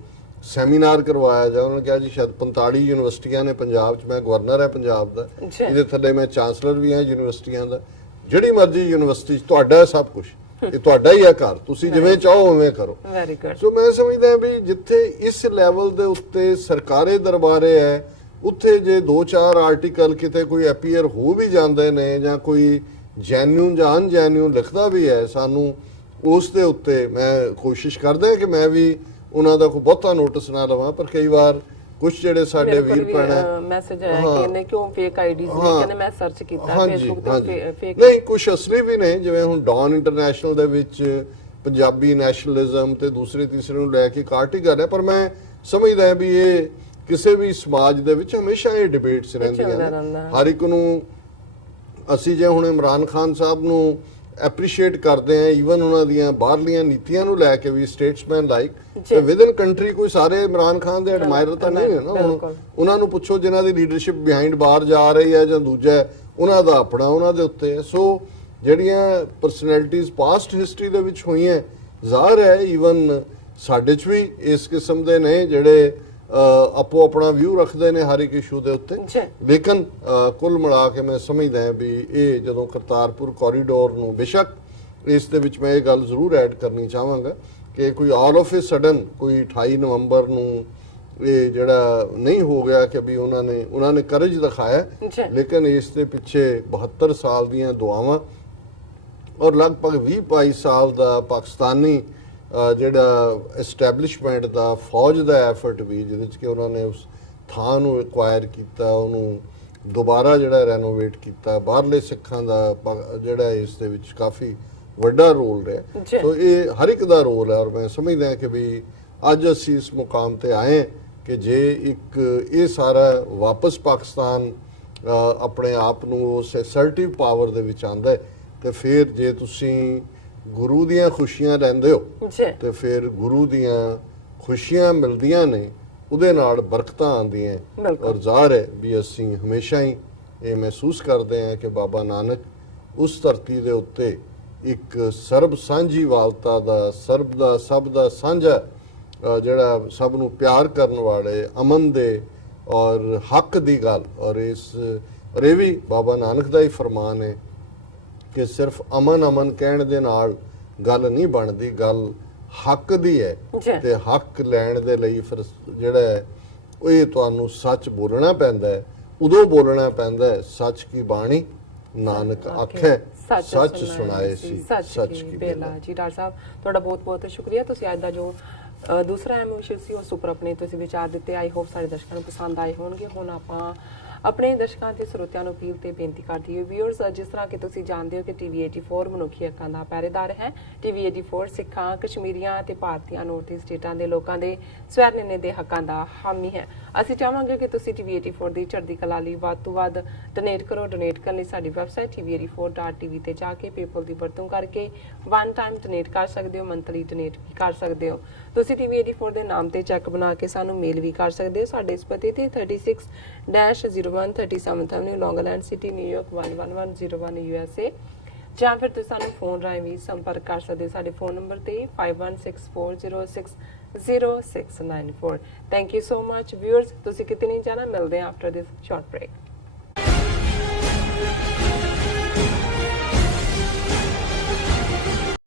ਸੈਮੀਨਾਰ ਕਰਵਾਇਆ ਜਾ। ਉਹਨਾਂ ਨੇ ਕਿਹਾ ਜੀ ਸ਼ਾਇਦ 45 ਯੂਨੀਵਰਸਿਟੀਆਂ ਨੇ ਪੰਜਾਬ 'ਚ, ਮੈਂ ਗਵਰਨਰ ਹੈ ਪੰਜਾਬ ਦਾ, ਇਹਦੇ ਥੱਲੇ ਮੈਂ ਚਾਂਸਲਰ ਵੀ ਹਾਂ ਯੂਨੀਵਰਸਿਟੀਆਂ ਦਾ, ਜਿਹੜੀ ਮਰਜ਼ੀ ਯੂਨੀਵਰਸਿਟੀ 'ਚ ਤੁਹਾਡਾ ਸਭ ਕੁਝ, ਇਹ ਤੁਹਾਡਾ ਹੀ ਹੈ ਘਰ, ਤੁਸੀਂ ਜਿਵੇਂ ਚਾਹੋ ਉਵੇਂ ਕਰੋ। Very good. ਸੋ ਮੈਂ ਸਮਝਦਾ ਵੀ ਜਿੱਥੇ ਇਸ ਲੈਵਲ ਦੇ ਉੱਤੇ ਸਰਕਾਰੇ ਦਰਬਾਰੇ ਹੈ, ਉੱਥੇ ਜੇ 2-4 ਆਰਟੀਕਲ ਕਿਤੇ ਕੋਈ ਅਪੀਅਰ ਹੋ ਵੀ ਜਾਂਦੇ ਨੇ ਜਾਂ ਕੋਈ ਜੈਨੂਨ ਜਾਂ ਅਨਜੈਨੂਨ ਲਿਖਦਾ ਵੀ ਹੈ, ਸਾਨੂੰ ਉਸ ਦੇ ਉੱਤੇ ਮੈਂ ਕੋਸ਼ਿਸ਼ ਕਰਦਾ ਕਿ ਮੈਂ ਵੀ ਉਹਨਾਂ ਦਾ ਕੋਈ ਬਹੁਤਾ ਨੋਟਿਸ ਨਾ ਲਵਾਂ, ਪਰ ਕਈ ਵਾਰ ਕੁਝ ਜਿਹੜੇ ਸਾਡੇ ਵੀਰ ਭੈਣ ਮੈਸੇਜ ਆਇਆ ਕਿ ਇਹਨੇ ਕਿਉਂ ਫੇਕ ਆਈਡੀਜ਼ ਨੇ, ਕਹਿੰਦੇ ਮੈਂ ਸਰਚ ਕੀਤਾ ਫੇਸਬੁੱਕ ਤੇ ਫੇਕ ਨਹੀਂ, ਕੁਝ ਅਸਲੀ ਵੀ ਨੇ, ਜਿਵੇਂ ਹੁਣ ਡੌਨ ਇੰਟਰਨੈਸ਼ਨਲ ਦੇ ਵਿੱਚ ਪੰਜਾਬੀ ਨੈਸ਼ਨਲਿਜ਼ਮ ਤੇ ਦੂਸਰੇ ਤੀਸਰੇ ਨੂੰ ਲੈ ਕੇ ਇੱਕ ਆਰਟੀਕਲ ਹੈ, ਪਰ ਮੈਂ ਸਮਝਦਾ ਵੀ ਇਹ ਕਿਸੇ ਵੀ ਸਮਾਜ ਦੇ ਵਿੱਚ ਹਮੇਸ਼ਾ ਇਹ ਡਿਬੇਟਸ ਰਹਿੰਦੀਆਂ ਨੇ। ਹਰ ਇੱਕ ਨੂੰ ਅਸੀਂ ਜੇ ਹੁਣ ਇਮਰਾਨ ਖਾਨ ਸਾਹਿਬ ਨੂੰ ਐਪਰੀਸ਼ੀਏਟ ਕਰਦੇ ਆ, ਈਵਨ ਉਹਨਾਂ ਦੀਆਂ ਬਾਹਰਲੀਆਂ ਨੀਤੀਆਂ ਨੂੰ ਲੈ ਕੇ ਵੀ, ਸਟੇਟਸਮੈਨ ਲਾਈਕ, ਤੇ ਵਿਦ ਇਨ ਕੰਟਰੀ ਕੋਈ ਸਾਰੇ ਇਮਰਾਨ ਖਾਨ ਦੇ ਐਡਮਾਇਰਰ ਤਾਂ ਨਹੀਂ ਨੇ ਨਾ। ਹੁਣ ਉਹਨਾਂ ਨੂੰ ਪੁੱਛੋ ਜਿਨ੍ਹਾਂ ਦੀ ਲੀਡਰਸ਼ਿਪ ਬਿਹਾਈਂਡ ਬਾਹਰ ਜਾ ਰਹੀ ਹੈ ਜਾਂ ਦੂਜਾ, ਉਹਨਾਂ ਦਾ ਆਪਣਾ ਉਹਨਾਂ ਦੇ ਉੱਤੇ ਹੈ। ਸੋ ਜਿਹੜੀਆਂ ਪਰਸਨੈਲਿਟੀਜ਼ ਪਾਸਟ ਹਿਸਟਰੀ ਦੇ ਵਿੱਚ ਹੋਈਆਂ, ਜ਼ਾਹਰ ਹੈ ਈਵਨ ਸਾਡੇ 'ਚ ਵੀ ਇਸ ਕਿਸਮ ਦੇ ਨੇ ਜਿਹੜੇ ਆਪੋ ਆਪਣਾ ਵਿਊ ਰੱਖਦੇ ਨੇ ਹਰ ਇੱਕ ਇਸ਼ੂ ਦੇ ਉੱਤੇ। ਲੇਕਿਨ ਕੁੱਲ ਮਿਲਾ ਕੇ ਮੈਂ ਸਮਝਦਾ ਵੀ ਇਹ ਜਦੋਂ ਕਰਤਾਰਪੁਰ ਕੋਰੀਡੋਰ ਨੂੰ, ਬੇਸ਼ੱਕ ਇਸ ਦੇ ਵਿੱਚ ਮੈਂ ਇਹ ਗੱਲ ਜ਼ਰੂਰ ਐਡ ਕਰਨੀ ਚਾਹਾਂਗਾ ਕਿ ਕੋਈ ਆਲ ਆਫ ਏ ਸਡਨ ਕੋਈ 28 ਨਵੰਬਰ ਨੂੰ ਇਹ ਜਿਹੜਾ ਨਹੀਂ ਹੋ ਗਿਆ ਕਿ ਵੀ ਉਹਨਾਂ ਨੇ ਕਰਜ ਦਿਖਾਇਆ, ਲੇਕਿਨ ਇਸ ਦੇ ਪਿੱਛੇ 72 ਸਾਲ ਦੀਆਂ ਦੁਆਵਾਂ ਔਰ ਲਗਭਗ 20-22 ਸਾਲ ਦਾ ਪਾਕਿਸਤਾਨੀ ਜਿਹੜਾ ਐਸਟੈਬਲਿਸ਼ਮੈਂਟ ਦਾ, ਫੌਜ ਦਾ ਐਫਰਟ ਵੀ, ਜਿਹਦੇ 'ਚ ਕਿ ਉਹਨਾਂ ਨੇ ਉਸ ਥਾਂ ਨੂੰ ਐਕਵਾਇਰ ਕੀਤਾ, ਉਹਨੂੰ ਦੁਬਾਰਾ ਜਿਹੜਾ ਰੈਨੋਵੇਟ ਕੀਤਾ, ਬਾਹਰਲੇ ਸਿੱਖਾਂ ਦਾ ਜਿਹੜਾ ਇਸ ਦੇ ਵਿੱਚ ਕਾਫੀ ਵੱਡਾ ਰੋਲ ਰਿਹਾ। ਸੋ ਇਹ ਹਰ ਇੱਕ ਦਾ ਰੋਲ ਹੈ, ਔਰ ਮੈਂ ਸਮਝਦਾ ਕਿ ਵੀ ਅੱਜ ਅਸੀਂ ਇਸ ਮੁਕਾਮ ਤੇ ਆਏ ਕਿ ਜੇ ਇੱਕ ਇਹ ਸਾਰਾ ਵਾਪਸ ਪਾਕਿਸਤਾਨ ਆਪਣੇ ਆਪ ਨੂੰ ਉਸ ਅਸਰਟਿਵ ਪਾਵਰ ਦੇ ਵਿੱਚ ਆਂਦਾ ਹੈ, ਤੇ ਫਿਰ ਜੇ ਤੁਸੀਂ ਗੁਰੂ ਦੀਆਂ ਖੁਸ਼ੀਆਂ ਲੈਂਦੇ ਹੋ ਤੇ ਫਿਰ ਗੁਰੂ ਦੀਆਂ ਖੁਸ਼ੀਆਂ ਮਿਲਦੀਆਂ ਨੇ, ਉਹਦੇ ਨਾਲ ਬਰਕਤਾਂ ਆਉਂਦੀਆਂ। ਔਰ ਜ਼ਾਹਰ ਹੈ ਵੀ ਅਸੀਂ ਹਮੇਸ਼ਾ ਹੀ ਇਹ ਮਹਿਸੂਸ ਕਰਦੇ ਹਾਂ ਕਿ ਬਾਬਾ ਨਾਨਕ ਉਸ ਧਰਤੀ ਦੇ ਉੱਤੇ ਇੱਕ ਸਰਬ ਸਾਂਝੀਵਾਲਤਾ ਦਾ, ਸਭ ਦਾ ਸਾਂਝਾ, ਜਿਹੜਾ ਸਭ ਨੂੰ ਪਿਆਰ ਕਰਨ ਵਾਲੇ, ਅਮਨ ਦੇ ਔਰ ਹੱਕ ਦੀ ਗੱਲ, ਔਰ ਇਹ ਵੀ ਬਾਬਾ ਨਾਨਕ ਦਾ ਹੀ ਫਰਮਾਨ ਹੈ ਕਿ ਸਿਰਫ ਅਮਨ ਕਹਿਣ ਦੇ ਨਾਲ ਗੱਲ ਨਹੀਂ ਬਣਦੀ, ਗੱਲ ਹੱਕ ਦੀ ਹੈ, ਤੇ ਹੱਕ ਲੈਣ ਦੇ ਲਈ ਫਿਰ ਜਿਹੜਾ ਉਹ ਇਹ ਤੁਹਾਨੂੰ ਸੱਚ ਬੋਲਣਾ ਪੈਂਦਾ ਹੈ। ਉਦੋਂ ਬੋਲਣਾ ਪੈਂਦਾ ਹੈ ਸੱਚ ਕੀ ਬਾਣੀ ਨਾਨਕ ਆਖੇ ਸੱਚ ਸੁਣਾਏ ਸੀ ਸੱਚ ਕੀ ਬੇਲਾ। ਜੀ ਡਾਕਟਰ ਸਾਹਿਬ ਤੁਹਾਡਾ ਬਹੁਤ ਬਹੁਤ ਸ਼ੁਕਰੀਆ, ਤੁਸੀਂ ਅੱਜ ਦਾ ਜੋ ਦੂਸਰਾ ਐਮੋਸ਼ਨ ਸੀ ਉਸ ਉੱਪਰ ਆਪਣੇ ਤੁਸੀਂ ਵਿਚਾਰ ਦਿੱਤੇ। ਆਈ ਹੋਪ ਸਾਡੇ ਦਰਸ਼ਕਾਂ ਨੂੰ ਪਸੰਦ ਆਏ ਹੋਣਗੇ। ਹੁਣ ਆਪਾਂ ਆਪਣੇ ਦਰਸ਼ਕਾਂ ਤੇ ਸਰੋਤਿਆਂ ਨੂੰ ਅਪੀਲ ਤੇ ਬੇਨਤੀ ਕਰਦੀ ਹਾਂ ਵਿਊਅਰਸ, ਜਿਸ ਤਰ੍ਹਾਂ ਕਿ ਤੁਸੀਂ ਜਾਣਦੇ ਹੋ ਕਿ ਟੀਵੀ 84 ਮਨੁੱਖੀ ਹੱਕਾਂ ਦਾ ਪਹਿਰੇਦਾਰ ਹੈ। ਟੀਵੀ 84 ਸਿੱਖਾਂ, ਕਸ਼ਮੀਰੀਆਂ ਤੇ ਭਾਰਤੀਆਂ ਨੌਰਥ ਈਸਟ ਸਟੇਟਾਂ ਦੇ ਲੋਕਾਂ ਦੇ ਸਵੈਰਨੇਨੇ ਦੇ ਹੱਕਾਂ ਦਾ ਹਾਮੀ ਹੈ। ਅਸੀਂ ਚਾਹਾਂਗੇ ਕਿ ਤੁਸੀਂ ਟੀਵੀ 84 ਦੀ ਚੜ੍ਹਦੀ ਕਲਾ ਲਈ ਵੱਧ ਤੋਂ ਵੱਧ ਡੋਨੇਟ ਕਰੋ। ਡੋਨੇਟ ਕਰਨ ਲਈ ਸਾਡੀ ਵੈਬਸਾਈਟ tv84.tv ਤੇ ਜਾ ਕੇ ਪੇਪਲ ਦੀ ਵਰਤੋਂ ਕਰਕੇ ਵਨ ਟਾਈਮ ਡੋਨੇਟ ਕਰ ਸਕਦੇ ਹੋ, ਮੰਥਲੀ ਡੋਨੇਟ ਵੀ ਕਰ ਸਕਦੇ ਹੋ। ਤੁਸੀਂ ਟੀਵੀ 84 ਦੇ ਨਾਮ ਤੇ ਚੈੱਕ ਬਣਾ ਕੇ ਸਾਨੂੰ ਮੇਲ ਵੀ ਕਰ ਸਕਦੇ ਹੋ। ਸਾਡੇ ਇਸ ਪਤੇ ਤੇ 36-01 37th Avenue, Long Island City, New York 11101 USA, ਜਾਂ ਫਿਰ ਤੁਸੀਂ ਸਾਨੂੰ ਫੋਨ ਰਾਹੀਂ ਵੀ ਸੰਪਰਕ ਕਰ ਸਕਦੇ ਹੋ ਸਾਡੇ ਫੋਨ ਨੰਬਰ ਤੇ 5164060694। Thank you so much viewers, ਤੁਸੀਂ ਕਿਤੇ ਨਹੀਂ ਜਾਣਾ, ਮਿਲਦੇ ਹਾਂ ਆਫਟਰ ਦਿਸ ਸ਼ਾਰਟ ਬ੍ਰੇਕ।